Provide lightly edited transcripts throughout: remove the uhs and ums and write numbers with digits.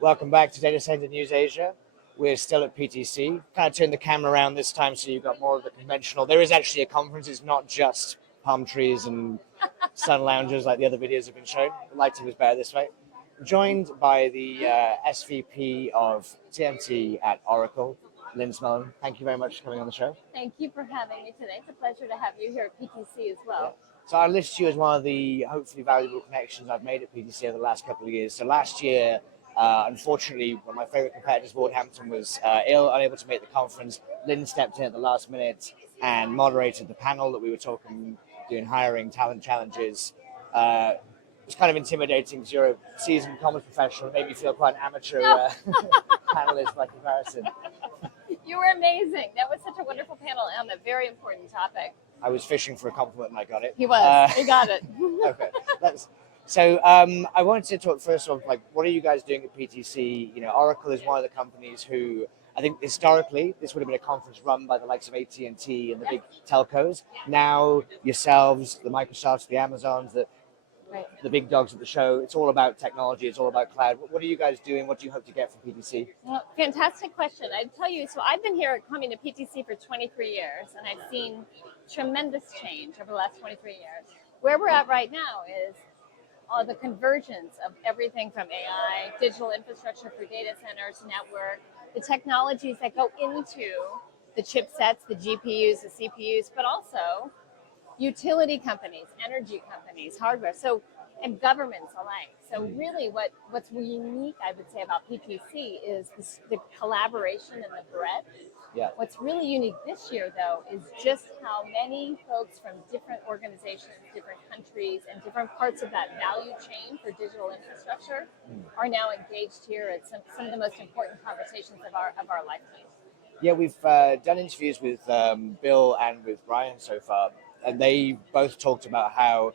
Welcome back to Data Center News Asia. We're still at PTC. Kind of turn the camera around this time so you've got more of the conventional. There is actually a conference. It's not just palm trees and sun loungers like the other videos have been shown. The lighting was better this way. Joined by the SVP of TMT at Oracle, Lynn Smullen. Thank you very much for coming on the show. Thank you for having me today. It's a pleasure to have you here at PTC as well. Yeah. So I list you as one of the hopefully valuable connections I've made at PTC over the last couple of years. So last year, unfortunately, one of my favorite competitors, Hampton, was ill, unable to make the conference. Lynn stepped in at the last minute and moderated the panel that we were doing hiring, talent challenges. It was kind of intimidating because you're a seasoned commerce professional. It made me feel quite an amateur panelist by comparison. You were amazing. That was such a wonderful panel on a very important topic. I was fishing for a compliment and I got it. He was. He got it. Okay. So I wanted to talk first of all, what are you guys doing at PTC? You know, Oracle is one of the companies who I think historically this would have been a conference run by the likes of AT&T and the big telcos. Now yourselves, the Microsofts, the Amazons, the big dogs of the show. It's all about technology. It's all about cloud. What are you guys doing? What do you hope to get from PTC? Well, fantastic question. I'd tell you, so I've been here coming to PTC for 23 years, and I've seen tremendous change over the last 23 years. Where we're at right now is all the convergence of everything from AI, digital infrastructure for data centers, network, the technologies that go into the chipsets, the GPUs, the CPUs, but also utility companies, energy companies, hardware, and governments alike. So really what's unique, I would say, about PTC is the collaboration and the breadth. Yeah. What's really unique this year, though, is just how many folks from different organizations, different countries, and different parts of that value chain for digital infrastructure are now engaged here at some of the most important conversations of our lifetime. Yeah, we've done interviews with Bill and with Brian so far, and they both talked about how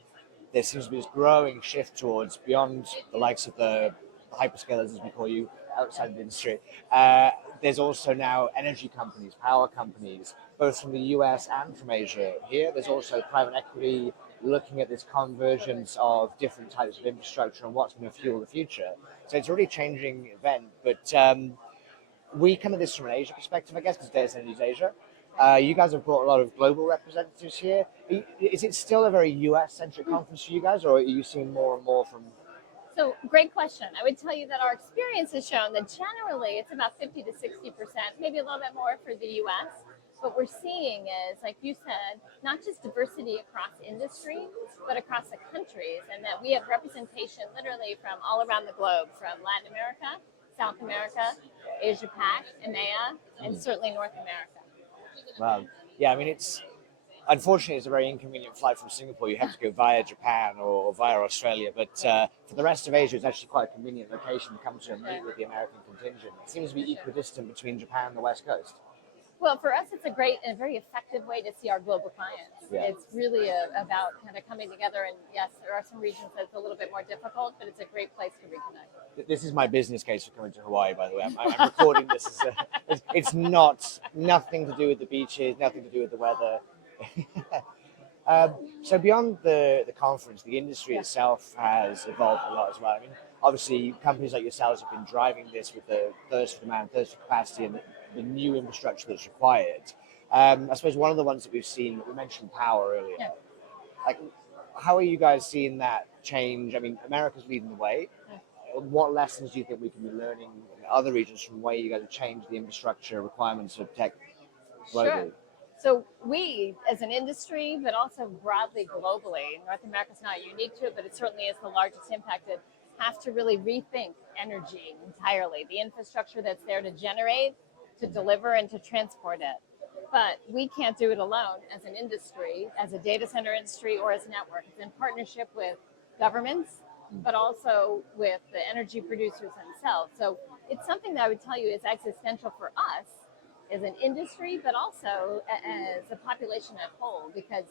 there seems to be this growing shift towards beyond the likes of the hyperscalers, as we call you, outside of the industry. There's also now energy companies, power companies, both from the US and from Asia. Here, there's also private equity looking at this convergence of different types of infrastructure and what's going to fuel the future. So it's a really changing event, but we come at this from an Asia perspective, I guess, because Data Center News Asia. You guys have brought a lot of global representatives here. Is it still a very US-centric conference for you guys, or are you seeing more and more from... So, great question. I would tell you that our experience has shown that generally it's about 50 to 60%, maybe a little bit more for the US. What we're seeing is, like you said, not just diversity across industry, but across the countries, and that we have representation literally from all around the globe, from Latin America, South America, Asia Pac, EMEA, and certainly North America. Wow. Yeah, I mean, unfortunately, it's a very inconvenient flight from Singapore. You have to go via Japan or via Australia. But for the rest of Asia, it's actually quite a convenient location to come to and meet with the American contingent. It seems to be equidistant between Japan and the West Coast. Well, for us, it's a great and very effective way to see our global clients. Yeah. It's really about kind of coming together. And yes, there are some regions that's a little bit more difficult, but it's a great place to reconnect. This is my business case for coming to Hawaii, by the way. I'm recording this. It's nothing to do with the beaches, nothing to do with the weather. So beyond the conference, the industry itself has evolved a lot as well. I mean, obviously, companies like yourselves have been driving this with the thirst for demand, thirst for capacity, and the new infrastructure that's required. I suppose one of the ones that we've seen, we mentioned power earlier. Yeah. Like, how are you guys seeing that change? I mean, America's leading the way. What lessons do you think we can be learning in other regions from the way you guys have changed the infrastructure requirements of tech globally? Sure. So we, as an industry, but also broadly globally, North America's not unique to it, but it certainly is the largest impacted, have to really rethink energy entirely, the infrastructure that's there to generate, to deliver, and to transport it. But we can't do it alone as an industry, as a data center industry, or as a network. It's in partnership with governments, but also with the energy producers themselves. So it's something that I would tell you is existential for us as an industry, but also as a population as a whole, because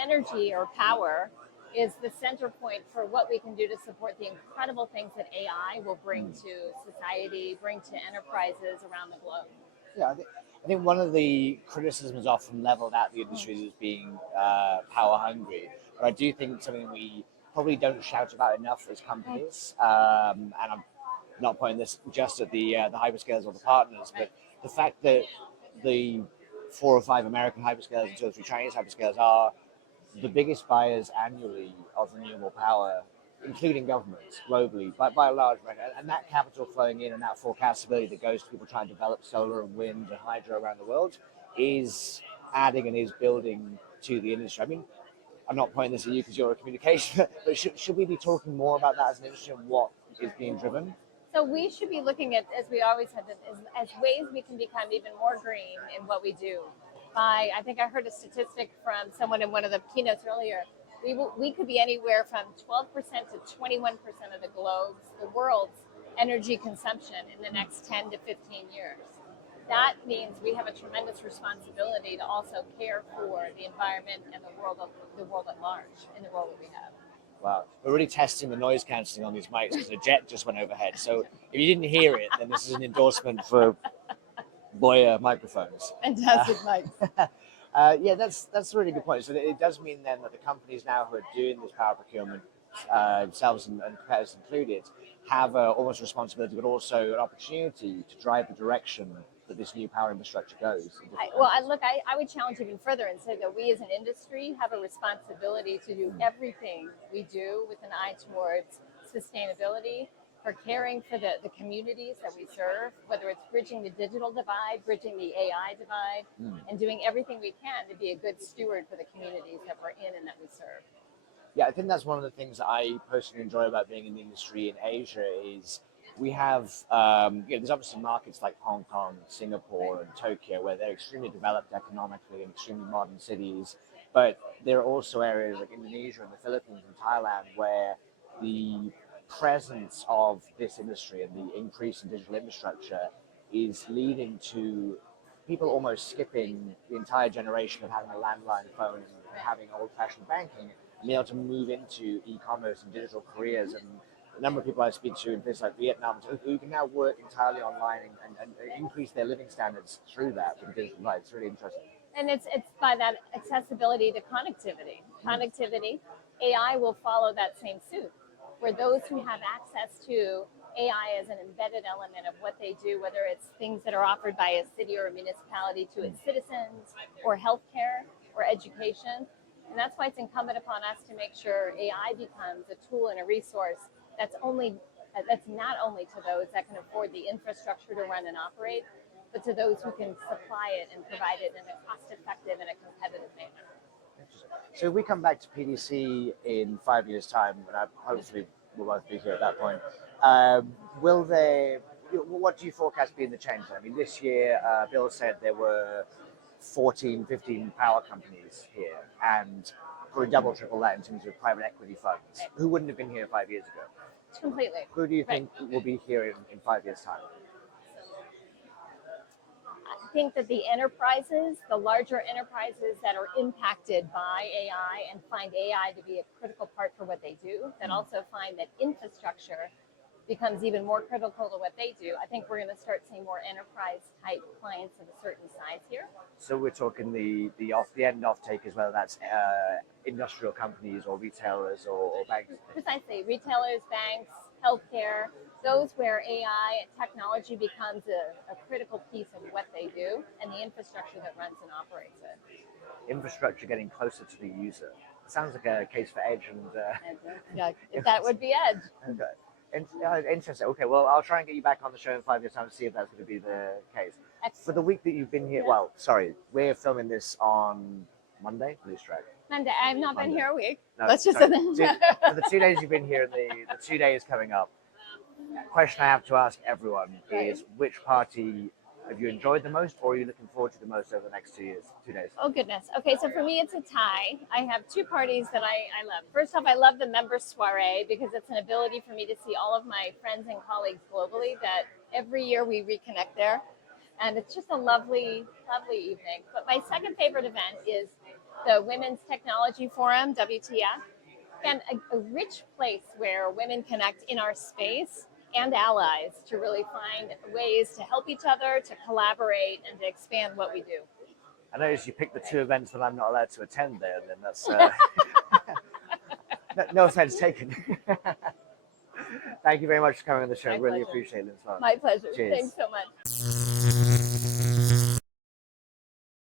energy or power is the center point for what we can do to support the incredible things that AI will bring to society, bring to enterprises around the globe. Yeah, I think one of the criticisms often leveled at the industry as being power hungry, but I do think it's something we probably don't shout about enough as companies. And not pointing this just at the hyperscalers or the partners, but the fact that the 4 or 5 American hyperscalers and 2 or 3 Chinese hyperscalers are the biggest buyers annually of renewable power, including governments globally, by a large amount. And that capital flowing in and that forecastability that goes to people trying to develop solar and wind and hydro around the world is adding and is building to the industry. I mean, I'm not pointing this at you because you're a communication, but should we be talking more about that as an industry and what is being driven? So we should be looking at, as we always have been, as ways we can become even more green in what we do. I think I heard a statistic from someone in one of the keynotes earlier. We could be anywhere from 12% to 21% of the world's energy consumption in the next 10 to 15 years. That means we have a tremendous responsibility to also care for the environment and the world at large in the role that we have. Wow, we're really testing the noise cancelling on these mics because a jet just went overhead. So if you didn't hear it, then this is an endorsement for Boya microphones. Fantastic mics. Yeah, that's a really good point. So it does mean then that the companies now who are doing this power procurement, themselves and competitors included, have almost a responsibility, but also an opportunity to drive the direction that this new power infrastructure goes. I would challenge even further and say that we as an industry have a responsibility to do everything we do with an eye towards sustainability, for caring for the communities that we serve, whether it's bridging the digital divide, bridging the AI divide, and doing everything we can to be a good steward for the communities that we're in and that we serve. Yeah, I think that's one of the things that I personally enjoy about being in the industry in Asia is we have, there's obviously markets like Hong Kong, Singapore, and Tokyo where they're extremely developed economically and extremely modern cities. But there are also areas like Indonesia and the Philippines and Thailand where the presence of this industry and the increase in digital infrastructure is leading to people almost skipping the entire generation of having a landline phone and having old-fashioned banking and being able to move into e-commerce and digital careers. And the number of people I speak to in places like Vietnam who can now work entirely online and increase their living standards through that with the digital life. It's really interesting. And it's by that accessibility to connectivity. AI will follow that same suit, where those who have access to AI as an embedded element of what they do, whether it's things that are offered by a city or a municipality to its citizens, or healthcare, or education. And that's why it's incumbent upon us to make sure AI becomes a tool and a resource that's not only to those that can afford the infrastructure to run and operate, but to those who can supply it and provide it in a cost-effective and a competitive manner. So if we come back to PTC in 5 years' time, and hopefully we'll both be here at that point, what do you forecast being the change? I mean, this year, Bill said there were 14, 15 power companies here, and probably double, triple that in terms of private equity funds. Who wouldn't have been here 5 years ago? Completely. Who do you think will be here in 5 years' time? I think that the larger enterprises that are impacted by AI and find AI to be a critical part for what they do, that also find that infrastructure becomes even more critical to what they do. I think we're going to start seeing more enterprise-type clients of a certain size here. So we're talking the end off-takers, whether that's industrial companies or retailers or banks? Precisely. Retailers, banks, healthcare, those where AI technology becomes a critical piece of what they do and the infrastructure that runs and operates it. Infrastructure getting closer to the user. It sounds like a case for Edge and... that would be Edge. Okay. Interesting. Okay, well, I'll try and get you back on the show in 5 years' time to see if that's going to be the case. Excellent. For the week that you've been here, we're filming this on Monday, lose track. Monday. I've not been here a week. No, let's just say that. For the 2 days you've been here and the 2 days coming up, the question I have to ask everyone is which party have you enjoyed the most or are you looking forward to the most over the next 2 days? Oh, goodness. Okay, so for me, it's a tie. I have two parties that I love. First off, I love the member soiree because it's an ability for me to see all of my friends and colleagues globally that every year we reconnect there. And it's just a lovely, lovely evening. But my second favorite event is the Women's Technology Forum, WTF, and a rich place where women connect in our space and allies to really find ways to help each other, to collaborate, and to expand what we do. I noticed you picked the two events that I'm not allowed to attend there, and then that's... no offense taken. Thank you very much for coming on the show. My Really pleasure. appreciate it, Lynn Smullen. My pleasure. Cheers. Thanks so much.